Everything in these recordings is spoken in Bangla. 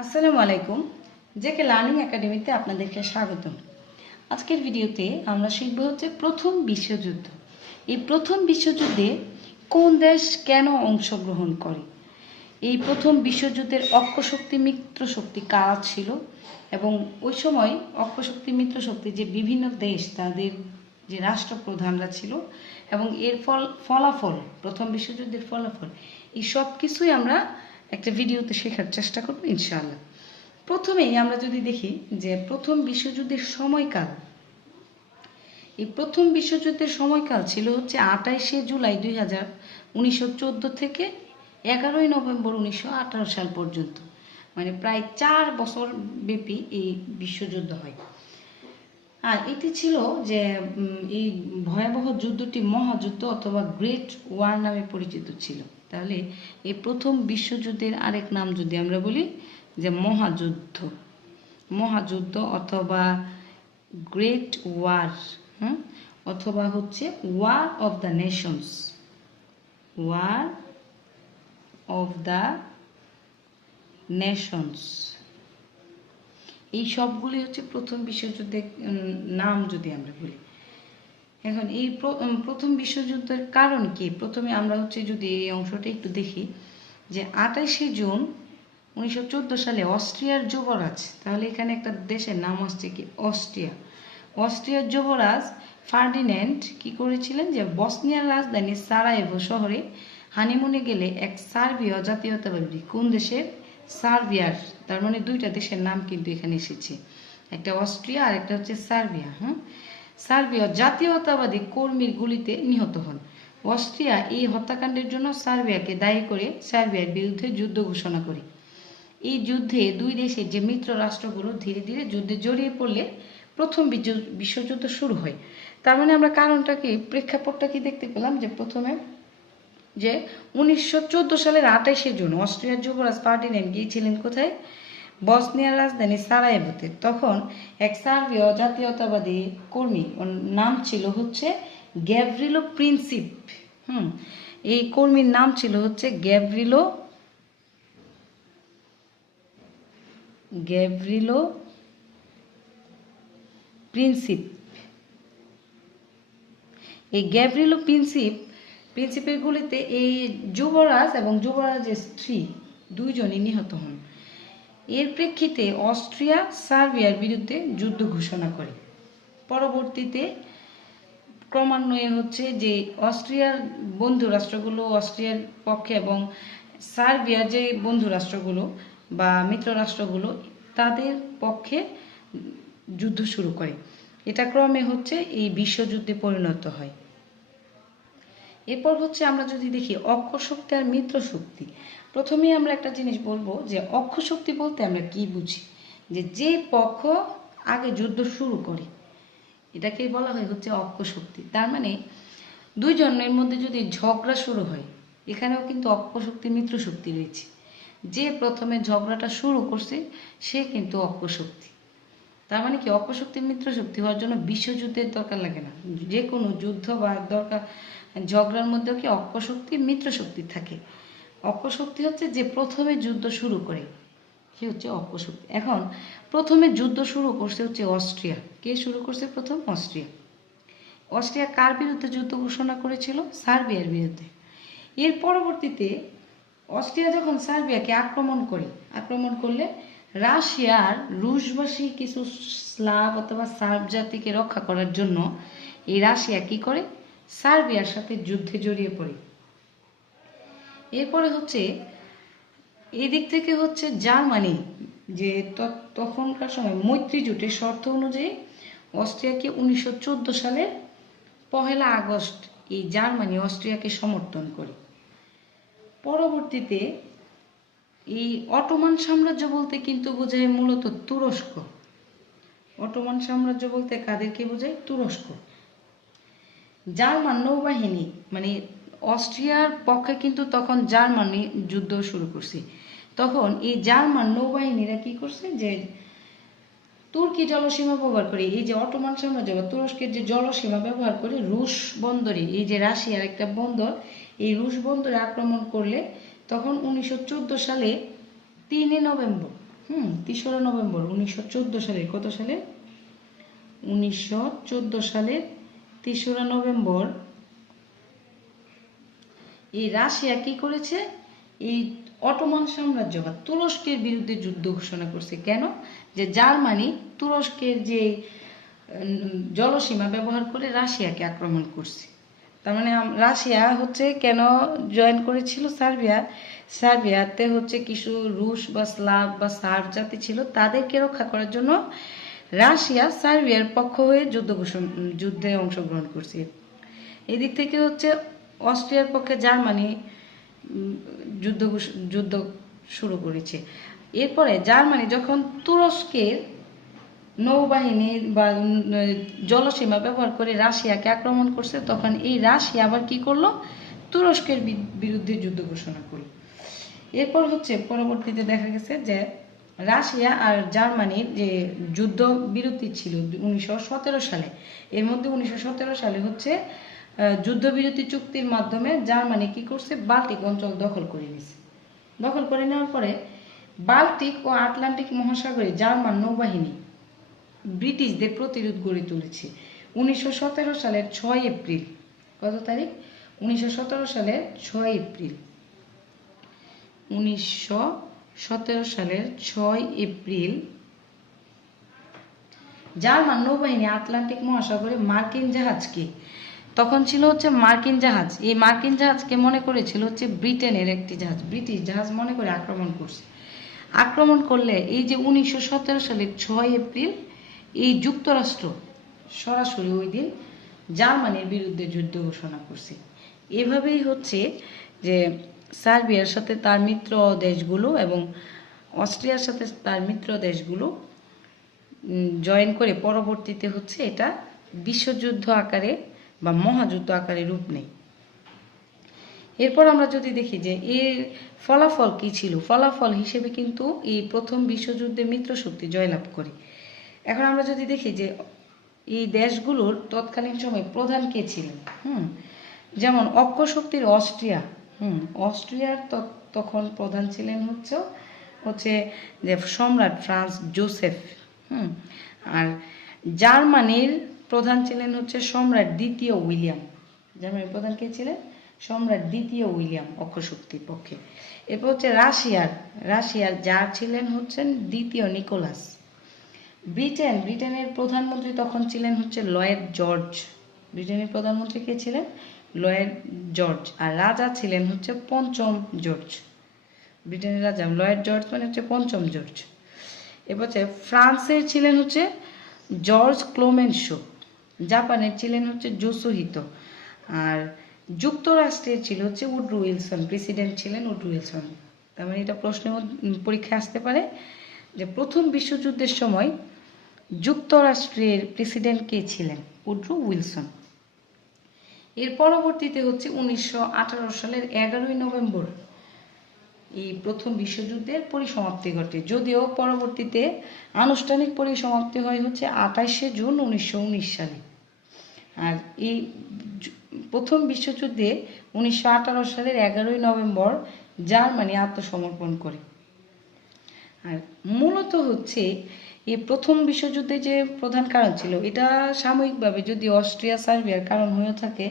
আসসালামু আলাইকুম। জেকে লার্নিং একাডেমিতে আপনাদেরকে স্বাগতম। আজকের ভিডিওতে আমরা শিখব হচ্ছে প্রথম বিশ্বযুদ্ধ। এই প্রথম বিশ্বযুদ্ধে কোন দেশ কেন অংশগ্রহণ করে, এই প্রথম বিশ্বযুদ্ধের অক্ষশক্তি মিত্রশক্তি কারা ছিল এবং ওই সময় অক্ষশক্তি মিত্রশক্তি যে বিভিন্ন দেশ তাদের যে রাষ্ট্রপ্রধানরা ছিল এবং এর ফলাফল প্রথম বিশ্বযুদ্ধের ফলাফল এই সব কিছুই আমরা একটা ভিডিওতে শেখার চেষ্টা করব ইনশাআল্লাহ। প্রথমেই আমরা যদি দেখি যে প্রথম বিশ্বযুদ্ধের সময়কাল, এই প্রথম বিশ্বযুদ্ধের সময়কাল ছিল হচ্ছে 28শে জুলাই 1914 থেকে 11ই নভেম্বর 1918 সাল পর্যন্ত, মানে প্রায় 4 বছর ব্যাপী এই বিশ্বযুদ্ধ হয়। আর এটি ছিল যে এই ভয়াবহ যুদ্ধটি মহাযুদ্ধ অথবা গ্রেট ওয়ার নামে পরিচিত ছিল। তাহলে এই প্রথম বিশ্বযুদ্ধের আরেক নাম যদি আমরা বলি যে মহাযুদ্ধ অথবা গ্রেট ওয়ার, অথবা হচ্ছে war of the nations, war of the nations, এই সবগুলি হচ্ছে প্রথম বিশ্বযুদ্ধের নাম যদি আমরা বলি। এখন এই প্রথম বিশ্বযুদ্ধের কারণ কি, প্রথমে আমরা হচ্ছে যদি এই অংশটা একটু দেখি যে 28শে জুন 1914 সালে অস্ট্রিয়ার যুবরাজ, তাহলে এখানে একটা দেশের নাম আসছে কি অস্ট্রিয়ার যুবরাজ ফার্ডিন্যান্ড কি করেছিলেন যে বসনিয়ার রাজধানী সারায়েভো শহরে হানিমুনে গেলে এক সার্বীয় জাতীয়তাবাদী, কোন দেশের? সার্বিয়ার, তার মানে দুইটা দেশের নাম কিন্তু এখানে এসেছে, একটা অস্ট্রিয়া আর একটা হচ্ছে সার্বিয়া। সার্বীয় জাতীয়তাবাদী কর্মীর গুলিতে নিহত হন। অস্ট্রিয়া এই হত্যাকাণ্ডের জন্য সার্বিয়াকে দায়ী করে সার্বিয়ার বিরুদ্ধে যুদ্ধ ঘোষণা করে। এই যুদ্ধে দুই দেশের যে মিত্র রাষ্ট্রগুলো ধীরে ধীরে যুদ্ধে জড়িয়ে পড়লে প্রথম বিশ্বযুদ্ধ শুরু হয়। তার মানে আমরা কারণটা কি, প্রেক্ষাপটটা কি দেখতে পেলাম যে প্রথমে যে 1914 সালের 28শে জুন অস্ট্রিয়ার যুবরাজ ফার্ডিন্যান্ড গিয়েছিলেন কোথায়? বসনিয়ার রাজধানী সারায়েভোতে। তখন এক সার্বীয় জাতীয়তাবাদী কর্মী, ওর নাম ছিল হচ্ছে গ্যাভ্রিলো প্রিন্সিপ। এই কর্মীর নাম ছিল হচ্ছে গ্যাভ্রিলো প্রিন্সিপ। এই গ্যাভ্রিলো প্রিন্সিপের গুলিতে এই যুবরাজ এবং যুবরাজের স্ত্রী দুইজনই নিহত হন। এর প্রেক্ষিতে অস্ট্রিয়া সার্বিয়ার বিরুদ্ধে যুদ্ধ ঘোষণা করে। পরবর্তীতে ক্রমান্বয়ে হচ্ছে যে অস্ট্রিয়ার বন্ধু রাষ্ট্রগুলো অস্ট্রিয়ার পক্ষে এবং সার্বিয়ার যে বন্ধু রাষ্ট্রগুলো বা মিত্র রাষ্ট্রগুলো তাদের পক্ষে যুদ্ধ শুরু করে। এটা ক্রমে হচ্ছে এই বিশ্বযুদ্ধে পরিণত হয়। এরপর হচ্ছে আমরা যদি দেখি অক্ষশক্তি আর মিত্রশক্তি। প্রথমেই আমরা একটা জিনিস বলবো যে অক্ষশক্তি বলতে আমরা কি বুঝি, যে পক্ষ আগে যুদ্ধ শুরু করে এটাকে বলা হয় হচ্ছে অক্ষশক্তি। তার মানে দুইজনের মধ্যে যদি ঝগড়া শুরু হয়, এখানেও কিন্তু অক্ষশক্তি মিত্রশক্তি রয়েছে। যে প্রথমে ঝগড়াটা শুরু করছে সে কিন্তু অক্ষশক্তি। তার মানে কি, অক্ষশক্তি মিত্রশক্তি হওয়ার জন্য বিশ্বযুদ্ধের দরকার লাগে না, যে কোনো যুদ্ধ বা দরকার ঝগড়ার মধ্যেও কি অক্ষশক্তি মিত্রশক্তি থাকে। অক্ষশক্তি হচ্ছে যে প্রথমে যুদ্ধ শুরু করে, সে হচ্ছে অক্ষশক্তি। এখন প্রথমে যুদ্ধ শুরু করছে হচ্ছে অস্ট্রিয়া। কে শুরু করছে প্রথম? অস্ট্রিয়া কার বিরুদ্ধে যুদ্ধ ঘোষণা করেছিল? সার্বিয়ার বিরুদ্ধে। এর পরবর্তীতে অস্ট্রিয়া যখন সার্বিয়াকে আক্রমণ করলে রাশিয়ার রুশভাষী কিছু স্লাভ অথবা সার্ব জাতিকে রক্ষা করার জন্য এই রাশিয়া কি করে? সার্বিয়ার সাথে যুদ্ধে জড়িয়ে পড়ে। এরপরে হচ্ছে এদিক থেকে হচ্ছে জার্মানি, যে তখনকার সময় মৈত্রী জোটের শর্ত অনুযায়ী অস্ট্রিয়াকে 1914 সালের 1 আগস্ট এই জার্মানি অস্ট্রিয়াকে সমর্থন করে। পরবর্তীতে এই অটোমান সাম্রাজ্য বলতে কিন্তু বোঝায় মূলত তুরস্ক। অটোমান সাম্রাজ্য বলতে কাদেরকে বোঝায়? তুরস্ক। জার্মান নৌবাহিনী, মানে অস্ট্রিয়ার পক্ষে কিন্তু তখন জার্মানি যুদ্ধ শুরু করছে। তখন এই জার্মান নৌবাহিনীরা কি করছে যে তুর্কি জলসীমা ব্যবহার করে, এই যে অটোমান সাম্রাজ্য বা তুরস্কের যে জলসীমা ব্যবহার করে রুশ বন্দরে, এই যে রাশিয়ার একটা বন্দর, এই রুশ বন্দরে আক্রমণ করলে তখন 1914 সালে 3 নভেম্বর ৩রা নভেম্বর 1914 সালে, কত সালে? 1914 সালের ৩রা নভেম্বর এই রাশিয়া কি করেছে? এই অটোমান সাম্রাজ্য বা তুরস্কের বিরুদ্ধে যুদ্ধ ঘোষণা করছে। কেন? যে জার্মানি তুরস্কের যে জলসীমা ব্যবহার করে রাশিয়াকে আক্রমণ করছে। তার মানে রাশিয়া হচ্ছে কেন জয়েন করেছিল সার্বিয়াতে হচ্ছে কিছু রুশ বা স্লাভ বা সার্ব জাতি ছিল, তাদেরকে রক্ষা করার জন্য রাশিয়া সার্বিয়ার পক্ষ হয়ে যুদ্ধে অংশগ্রহণ করছে। এদিক থেকে হচ্ছে অস্ট্রিয়ার পক্ষে জার্মানি যুদ্ধ শুরু করেছে। এরপরে জার্মানি যখন তুরস্কের নৌবাহিনী বা জলসীমা ব্যবহার করে রাশিয়াকে আক্রমণ করছে, তখন এই রাশিয়া আবার কি করলো? তুরস্কের বিরুদ্ধে যুদ্ধ ঘোষণা করলো। এরপর হচ্ছে পরবর্তীতে দেখা গেছে যে রাশিয়া আর জার্মানির যে যুদ্ধ বিরতি ছিল 1917 সালে, এর মধ্যে 1917 সালে হচ্ছে যুদ্ধবিরতি চুক্তির মাধ্যমে জার্মানি কি করছে? বাল্টিক অঞ্চল দখল করে নিয়েছে। দখল করে নেওয়ার পরে বাল্টিক ও আটলান্টিক মহাসাগরে জার্মান নৌবাহিনী ব্রিটিশদের প্রতিরোধ গড়ে তুলেছে। 1917 সালের 6 এপ্রিল, কত তারিখ? 1917 সালের 6 এপ্রিল, 1917 সালের 6 এপ্রিল জার্মান নৌবাহিনী আটলান্টিক মহাসাগরে মার্কিন জাহাজকে, তখন ছিল হচ্ছে মার্কিন জাহাজ, এই মার্কিন জাহাজকে মনে করেছিল হচ্ছে ব্রিটেনের একটি জাহাজ, ব্রিটিশ জাহাজ মনে করে আক্রমণ করছে। আক্রমণ করলে এই যে 1917 সালের 6 এপ্রিল এই যুক্তরাষ্ট্র সরাসরি ওই দিন জার্মানির বিরুদ্ধে যুদ্ধ ঘোষণা করছে। এভাবেই হচ্ছে যে সার্বিয়ার সাথে তার মিত্র দেশগুলো এবং অস্ট্রিয়ার সাথে তার মিত্র দেশগুলো জয়েন করে পরবর্তীতে হচ্ছে এটা বিশ্বযুদ্ধ আকারে বা মহাযুদ্ধ আকারে রূপ নেয়। এরপর আমরা যদি দেখি যে এর ফলাফল কি ছিল, ফলাফল হিসেবে কিন্তু এই প্রথম বিশ্বযুদ্ধে মিত্রশক্তি জয়লাভ করে। এখন আমরা যদি দেখি যে এই দেশগুলোর তৎকালীন সময় প্রধান কে ছিলেন, যেমন অক্ষ শক্তির অস্ট্রিয়া, অস্ট্রিয়ার তখন প্রধান ছিলেন হচ্ছে যে সম্রাট ফ্রান্স জোসেফ, আর জার্মানির প্রধান ছিলেন হচ্ছে সম্রাট দ্বিতীয় উইলিয়াম। জার্মানির প্রধান কে ছিলেন? সম্রাট দ্বিতীয় উইলিয়াম অক্ষশক্তির পক্ষে। এরপর হচ্ছে রাশিয়ার যার ছিলেন হচ্ছেন দ্বিতীয় নিকোলাস। ব্রিটেনের প্রধানমন্ত্রী তখন ছিলেন হচ্ছে লয়েড জর্জ। ব্রিটেনের প্রধানমন্ত্রী কে ছিলেন? Lloyd George. আর রাজা ছিলেন হচ্ছে পঞ্চম জর্জ। ব্রিটেনের রাজা লয়েড জর্জ মানে হচ্ছে পঞ্চম জর্জ। এরপর হচ্ছে ফ্রান্সের ছিলেন হচ্ছে জর্জ ক্লোমেন্সো। জাপানের ছিলেন হচ্ছে জোসুহিতো। আর যুক্তরাষ্ট্রের ছিল হচ্ছে উড্রো উইলসন, প্রেসিডেন্ট ছিলেন উড্রো উইলসন। তার মানে এটা প্রশ্নে পরীক্ষায় আসতে পারে যে প্রথম বিশ্বযুদ্ধের সময় যুক্তরাষ্ট্রের প্রেসিডেন্ট কে ছিলেন? Woodrow Wilson. এর পরবর্তীতে হচ্ছে 1918 সালের 11 নভেম্বর এই প্রথম বিশ্বযুদ্ধের পরিসমাপ্তি ঘটে, যদিও পরবর্তীতে আনুষ্ঠানিক পরিসমাপ্তি হয় হচ্ছে 28 জুন 1919 সালে। আর এই প্রথম বিশ্বযুদ্ধে 1918 সালের 11 নভেম্বর জার্মানি আত্মসমর্পণ করে। আর মূলত হচ্ছে এই প্রথম বিশ্বযুদ্ধে যে প্রধান কারণ ছিল, এটা সাময়িকভাবে যদি অস্ট্রিয়া সার্বিয়ার কারণ হয়ে থাকে,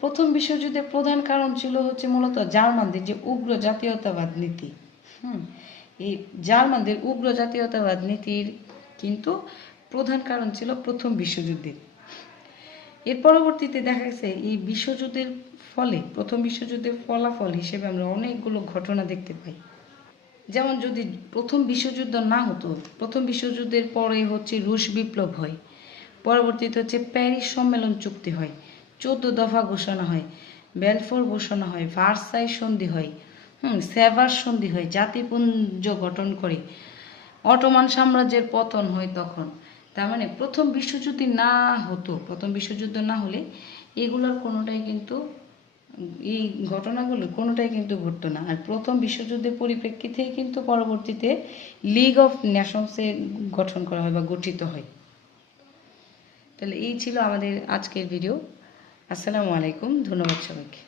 প্রথম বিশ্বযুদ্ধের প্রধান কারণ ছিল হচ্ছে মূলত জার্মানদের যে উগ্র জাতীয়তাবাদ নীতি। এই জার্মানদের উগ্র জাতীয়তাবাদ নীতির কিন্তু প্রধান কারণ ছিল প্রথম বিশ্বযুদ্ধের। এর পরবর্তীতে দেখা গেছে এই বিশ্বযুদ্ধের ফলে প্রথম বিশ্বযুদ্ধের ফলাফল হিসেবে আমরা অনেকগুলো ঘটনা দেখতে পাই। যেমন যদি প্রথম বিশ্বযুদ্ধ না হতো, প্রথম বিশ্বযুদ্ধের পরে হচ্ছে রুশ বিপ্লব হয়, পরবর্তীতে হচ্ছে প্যারিস সম্মেলন চুক্তি হয়, 14 দফা ঘোষণা হয়, বেলফোর ঘোষণা হয়, ভার্সাই সন্ধি হয়, সেভার সন্ধি হয়, জাতিপুঞ্জ গঠন করে, অটোমান সাম্রাজ্যের পতন হয় তখন। তার মানে প্রথম বিশ্বযুদ্ধ না হলে এগুলোর কোনোটাই কিন্তু, এই ঘটনাগুলো কোনোটাই কিন্তু ঘটতো না। আর প্রথম বিশ্বযুদ্ধের পরিপ্রেক্ষিতেই কিন্তু পরবর্তীতে লিগ অফ নেশনসের গঠন করা হয় বা গঠিত হয়। তাহলে এই ছিল আমাদের আজকের ভিডিও। আসসালামু আলাইকুম, ধন্যবাদ সবাইকে।